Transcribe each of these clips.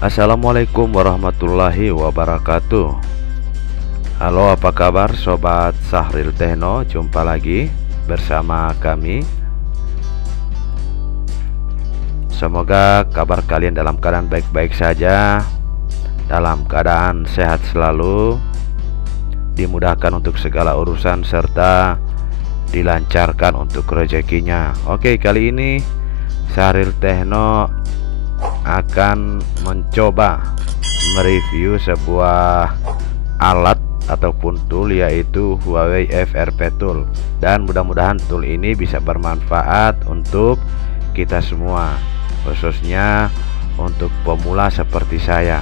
Assalamualaikum warahmatullahi wabarakatuh. Halo, apa kabar Sobat Sahril Techno? Jumpa lagi bersama kami. Semoga kabar kalian dalam keadaan baik-baik saja, dalam keadaan sehat selalu, dimudahkan untuk segala urusan, serta dilancarkan untuk rezekinya. Oke, kali ini Sahril Techno akan mencoba mereview sebuah alat ataupun tool, yaitu Huawei FRP Tool, dan mudah-mudahan tool ini bisa bermanfaat untuk kita semua, khususnya untuk pemula seperti saya.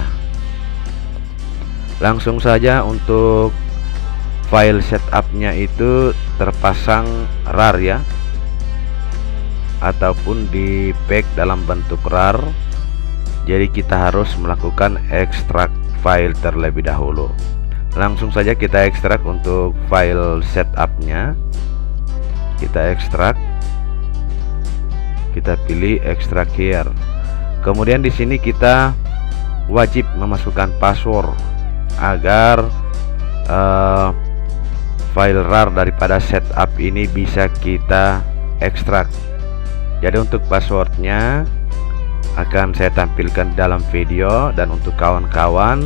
Langsung saja, untuk file setupnya itu terpasang RAR ya, ataupun di pack dalam bentuk RAR. Jadi kita harus melakukan ekstrak file terlebih dahulu. Langsung saja kita ekstrak untuk file setupnya. Kita ekstrak, kita pilih extract here. Kemudian di sini kita wajib memasukkan password agar file RAR daripada setup ini bisa kita ekstrak. Jadi untuk passwordnya akan saya tampilkan dalam video, dan untuk kawan-kawan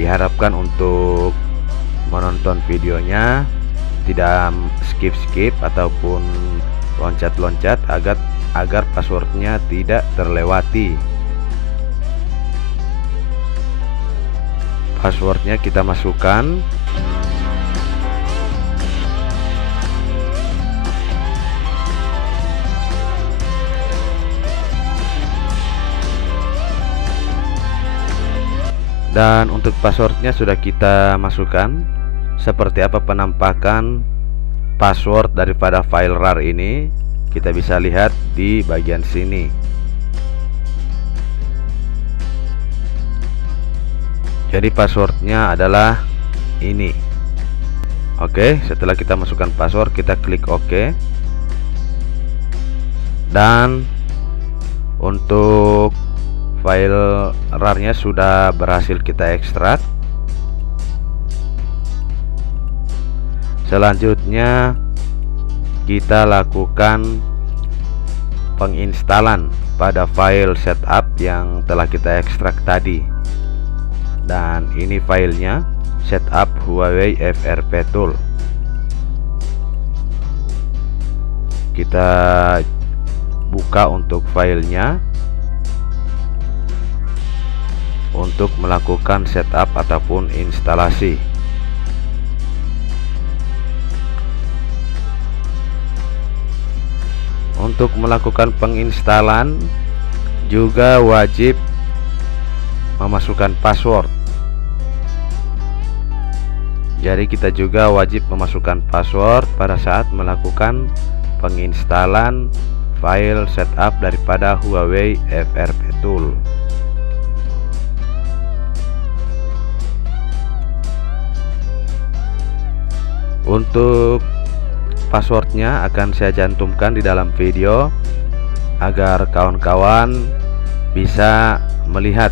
diharapkan untuk menonton videonya tidak skip ataupun loncat-loncat agar passwordnya tidak terlewati. Passwordnya kita masukkan. Dan untuk passwordnya sudah kita masukkan. Seperti apa penampakan password daripada file RAR ini, kita bisa lihat di bagian sini. Jadi passwordnya adalah ini. Oke, setelah kita masukkan password, kita klik OK. Dan untuk file RAR-nya sudah berhasil kita ekstrak. Selanjutnya kita lakukan penginstalan pada file setup yang telah kita ekstrak tadi. Dan ini filenya, setup Huawei FRP Tool. Kita buka untuk filenya untuk melakukan setup ataupun instalasi. Untuk melakukan penginstalan juga wajib memasukkan password. Jadi kita juga wajib memasukkan password pada saat melakukan penginstalan file setup daripada Huawei FRP Tool. Untuk passwordnya akan saya cantumkan di dalam video agar kawan-kawan bisa melihat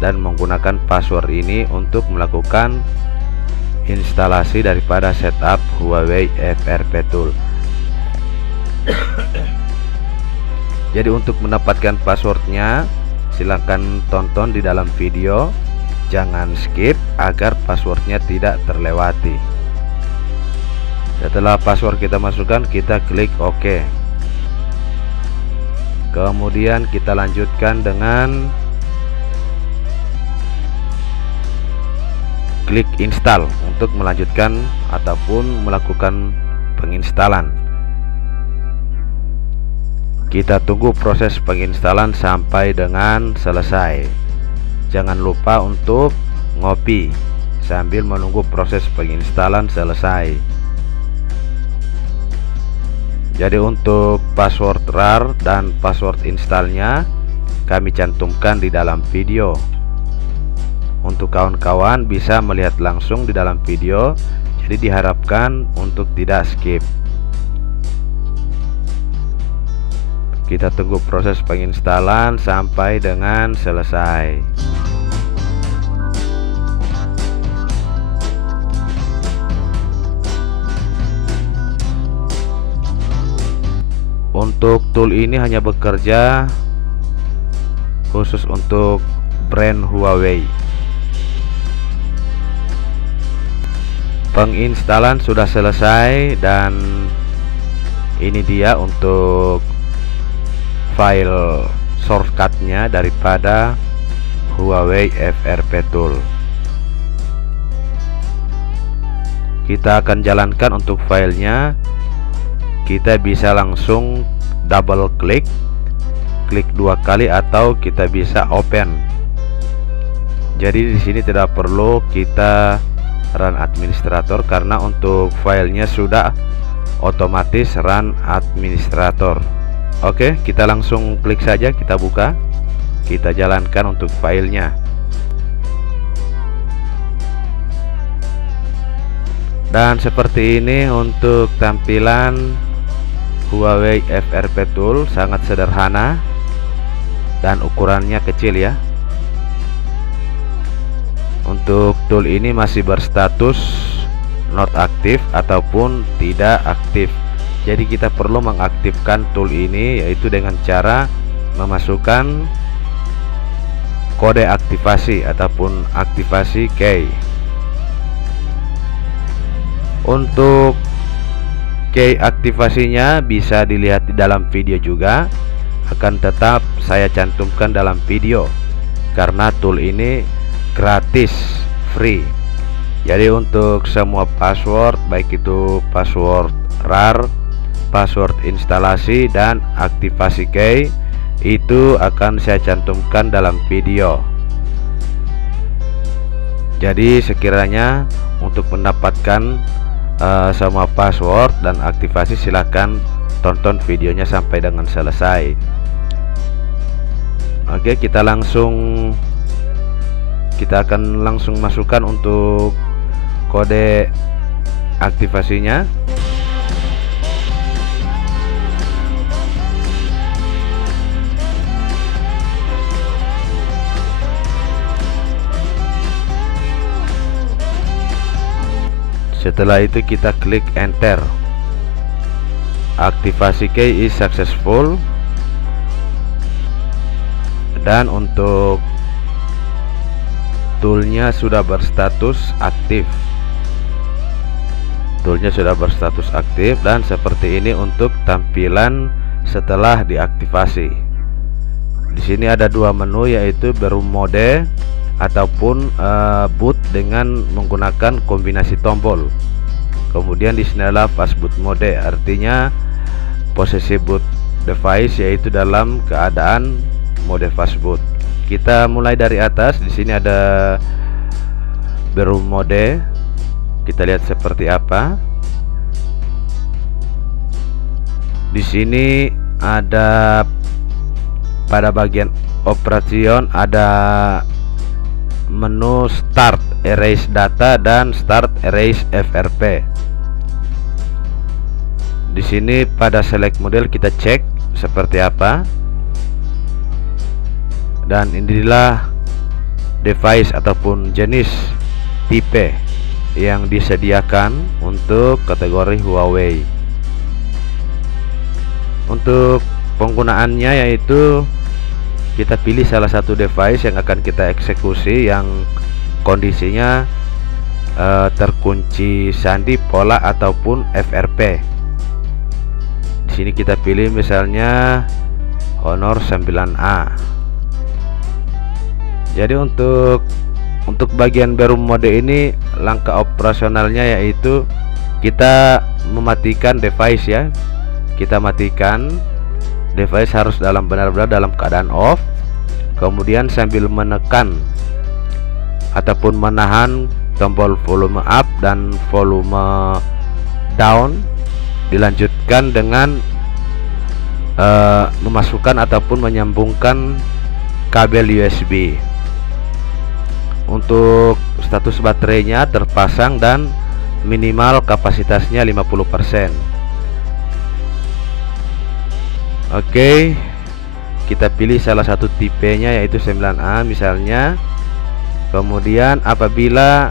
dan menggunakan password ini untuk melakukan instalasi daripada setup Huawei FRP Tool. Jadi untuk mendapatkan passwordnya, silahkan tonton di dalam video, jangan skip agar passwordnya tidak terlewati. Setelah password kita masukkan, kita klik OK. Kemudian kita lanjutkan dengan klik install untuk melanjutkan ataupun melakukan penginstalan. Kita tunggu proses penginstalan sampai dengan selesai. Jangan lupa untuk ngopi sambil menunggu proses penginstalan selesai. Jadi untuk password RAR dan password installnya kami cantumkan di dalam video. Untuk kawan-kawan bisa melihat langsung di dalam video, jadi diharapkan untuk tidak skip. Kita tunggu proses penginstalan sampai dengan selesai. Untuk tool ini hanya bekerja khusus untuk brand Huawei. Penginstalan sudah selesai dan ini dia untuk file shortcutnya daripada Huawei FRP Tool. Kita akan jalankan untuk filenya. Kita bisa langsung double klik 2 kali atau kita bisa open. Jadi di sini tidak perlu kita run administrator karena untuk filenya sudah otomatis run administrator. Oke, kita langsung klik saja, kita buka, kita jalankan untuk filenya. Dan seperti ini untuk tampilan Huawei FRP Tool, sangat sederhana dan ukurannya kecil ya. Untuk tool ini masih berstatus not aktif ataupun tidak aktif. Jadi kita perlu mengaktifkan tool ini yaitu dengan cara memasukkan kode aktivasi ataupun aktivasi key. Untuk key aktivasinya bisa dilihat di dalam video juga, akan tetap saya cantumkan dalam video karena tool ini gratis, free. Jadi untuk semua password, baik itu password RAR, password instalasi dan aktivasi key, itu akan saya cantumkan dalam video. Jadi sekiranya untuk mendapatkan semua password dan aktivasi, silahkan tonton videonya sampai dengan selesai. Oke, kita akan langsung masukkan untuk kode aktivasinya. Setelah itu kita klik enter. Aktivasi key is successful. Dan untuk toolnya sudah berstatus aktif. Toolnya sudah berstatus aktif dan seperti ini untuk tampilan setelah diaktifasi. Di sini ada 2 menu yaitu baru mode ataupun boot dengan menggunakan kombinasi tombol. Kemudian di sini adalah fast boot mode, artinya posisi boot device yaitu dalam keadaan mode fast boot. Kita mulai dari atas. Di sini ada baru mode. Kita lihat seperti apa. Di sini ada pada bagian operation ada menu start erase data dan start erase FRP. Di sini pada select model kita cek seperti apa. Dan inilah device ataupun jenis tipe yang disediakan untuk kategori Huawei. Untuk penggunaannya yaitu kita pilih salah satu device yang akan kita eksekusi yang kondisinya terkunci sandi, pola ataupun FRP. Di sini kita pilih misalnya Honor 9A. Jadi untuk bagian baru mode ini langkah operasionalnya yaitu kita mematikan device ya. Kita matikan device, harus benar-benar dalam keadaan off. Kemudian sambil menekan ataupun menahan tombol volume up dan volume down, dilanjutkan dengan memasukkan ataupun menyambungkan kabel USB. Untuk status baterainya terpasang dan minimal kapasitasnya 50%. Oke, kita pilih salah satu tipenya yaitu 9A misalnya. Kemudian apabila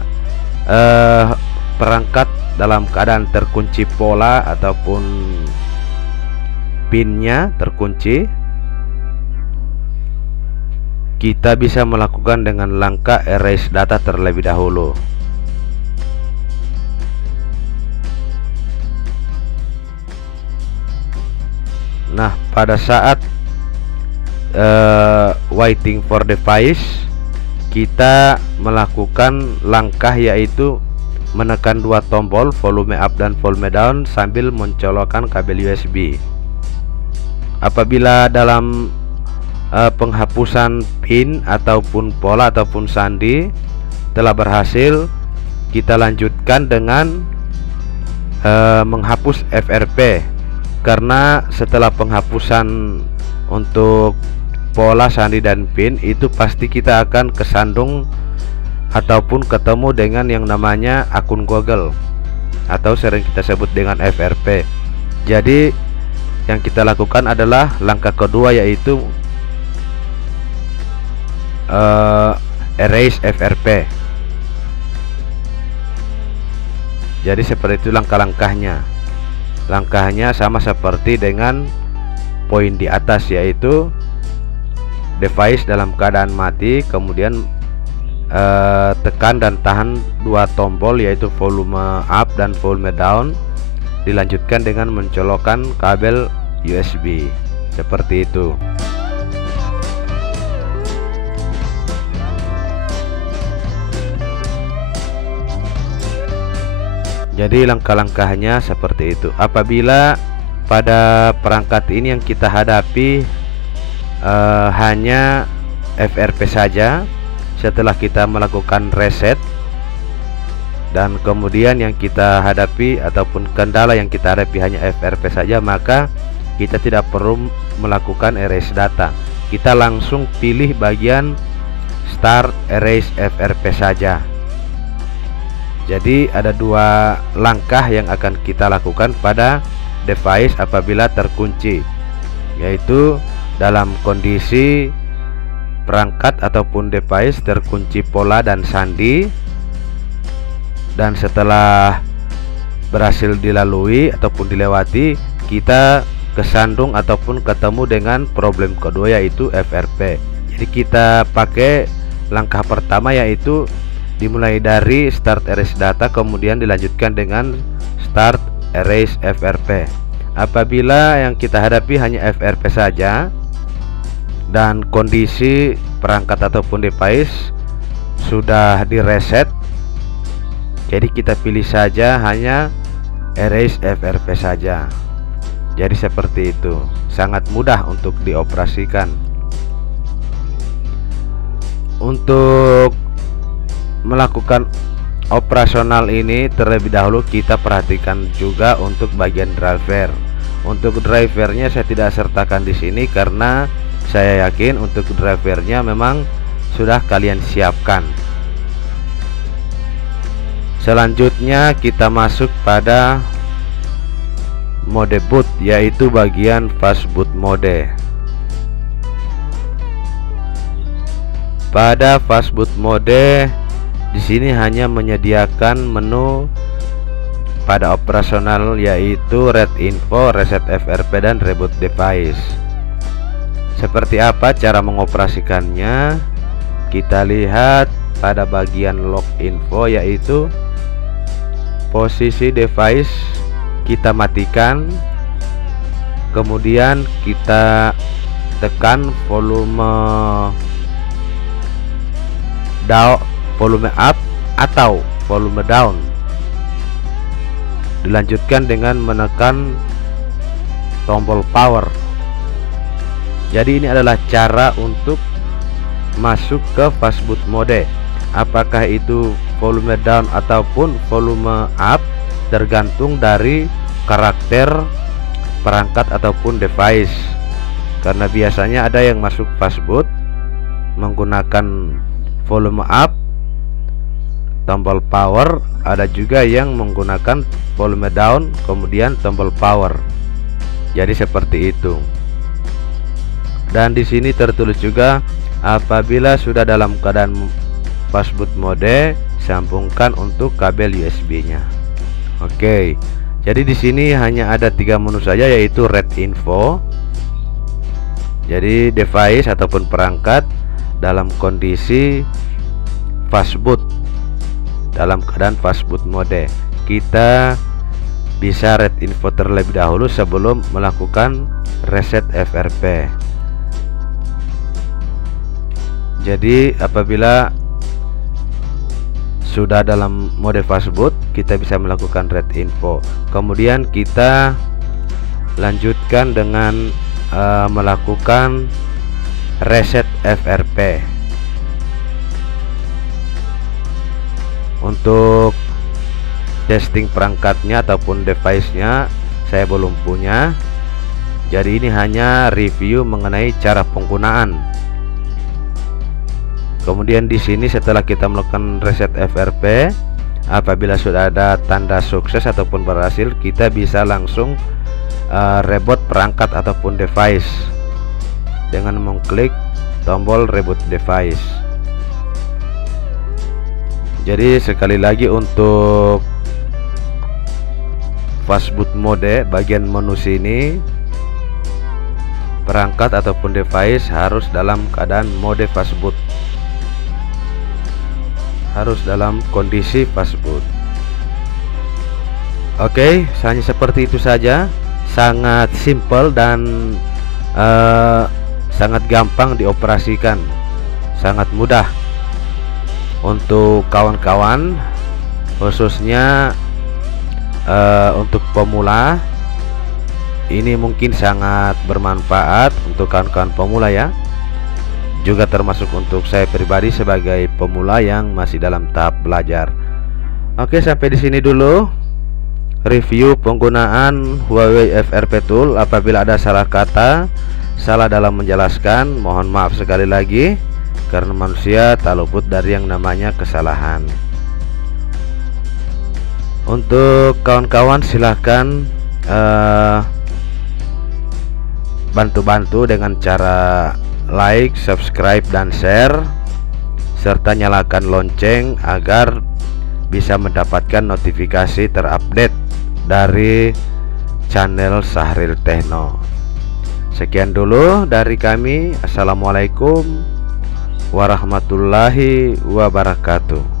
perangkat dalam keadaan terkunci pola ataupun pinnya terkunci, kita bisa melakukan dengan langkah erase data terlebih dahulu. Nah, pada saat waiting for device, kita melakukan langkah yaitu menekan dua tombol volume up dan volume down sambil mencolokkan kabel USB. Apabila dalam penghapusan pin ataupun pola ataupun sandi telah berhasil, kita lanjutkan dengan menghapus FRP, karena setelah penghapusan untuk pola, sandi dan pin itu pasti kita akan kesandung ataupun ketemu dengan yang namanya akun Google atau sering kita sebut dengan FRP. Jadi yang kita lakukan adalah langkah kedua yaitu erase FRP. Jadi seperti itu langkah-langkahnya. Langkahnya sama seperti dengan poin di atas, yaitu device dalam keadaan mati, kemudian tekan dan tahan dua tombol yaitu volume up dan volume down, dilanjutkan dengan mencolokkan kabel USB seperti itu. Jadi langkah-langkahnya seperti itu. Apabila pada perangkat ini yang kita hadapi hanya FRP saja, setelah kita melakukan reset dan kemudian yang kita hadapi ataupun kendala yang kita hadapi hanya FRP saja, maka kita tidak perlu melakukan erase data. Kita langsung pilih bagian start erase FRP saja. Jadi ada dua langkah yang akan kita lakukan pada device apabila terkunci, yaitu dalam kondisi perangkat ataupun device terkunci pola dan sandi, dan setelah berhasil dilalui ataupun dilewati, kita kesandung ataupun ketemu dengan problem kedua yaitu FRP. Jadi kita pakai langkah pertama yaitu dimulai dari start erase data, kemudian dilanjutkan dengan start erase FRP. Apabila yang kita hadapi hanya FRP saja dan kondisi perangkat ataupun device sudah direset, jadi kita pilih saja hanya erase FRP saja. Jadi seperti itu, sangat mudah untuk dioperasikan. Untuk melakukan operasional ini terlebih dahulu kita perhatikan juga untuk bagian driver. Untuk drivernya saya tidak sertakan di sini karena saya yakin untuk drivernya memang sudah kalian siapkan. Selanjutnya kita masuk pada mode boot, yaitu bagian fast boot mode. Pada fast boot mode di sini hanya menyediakan menu pada operasional yaitu read info, reset FRP dan reboot device. Seperti apa cara mengoperasikannya? Kita lihat pada bagian log info, yaitu posisi device kita matikan, kemudian kita tekan volume up atau volume down, dilanjutkan dengan menekan tombol power. Jadi ini adalah cara untuk masuk ke fast boot mode. Apakah itu volume down ataupun volume up tergantung dari karakter perangkat ataupun device. Karena biasanya ada yang masuk fast boot menggunakan volume up tombol power, ada juga yang menggunakan volume down kemudian tombol power. Jadi seperti itu. Dan di sini tertulis juga apabila sudah dalam keadaan fastboot mode, sambungkan untuk kabel USB-nya. Oke. Jadi di sini hanya ada 3 menu saja, yaitu Red Info. Jadi device ataupun perangkat dalam kondisi fastboot, dalam keadaan fastboot mode, kita bisa Red Info terlebih dahulu sebelum melakukan reset FRP. Jadi apabila sudah dalam mode fastboot, kita bisa melakukan Red Info. Kemudian kita lanjutkan dengan melakukan reset FRP. Untuk testing perangkatnya ataupun device-nya saya belum punya. Jadi ini hanya review mengenai cara penggunaan. Kemudian di sini setelah kita melakukan reset FRP, apabila sudah ada tanda sukses ataupun berhasil, kita bisa langsung reboot perangkat ataupun device dengan mengklik tombol reboot device. Jadi sekali lagi, untuk fastboot mode bagian menu sini, perangkat ataupun device harus dalam keadaan mode fastboot, harus dalam kondisi fastboot. Oke, hanya seperti itu saja. Sangat simple dan sangat gampang dioperasikan, sangat mudah untuk kawan-kawan, khususnya untuk pemula. Ini mungkin sangat bermanfaat untuk kawan-kawan pemula ya, juga termasuk untuk saya pribadi sebagai pemula yang masih dalam tahap belajar. Oke, sampai di sini dulu review penggunaan Huawei FRP Tool. Apabila ada salah kata, salah dalam menjelaskan, mohon maaf sekali lagi, karena manusia tak luput dari yang namanya kesalahan. Untuk kawan-kawan silahkan bantu-bantu dengan cara like, subscribe, dan share, serta nyalakan lonceng agar bisa mendapatkan notifikasi terupdate dari channel Syahril Techno. Sekian dulu dari kami. Assalamualaikum warahmatullahi wabarakatuh.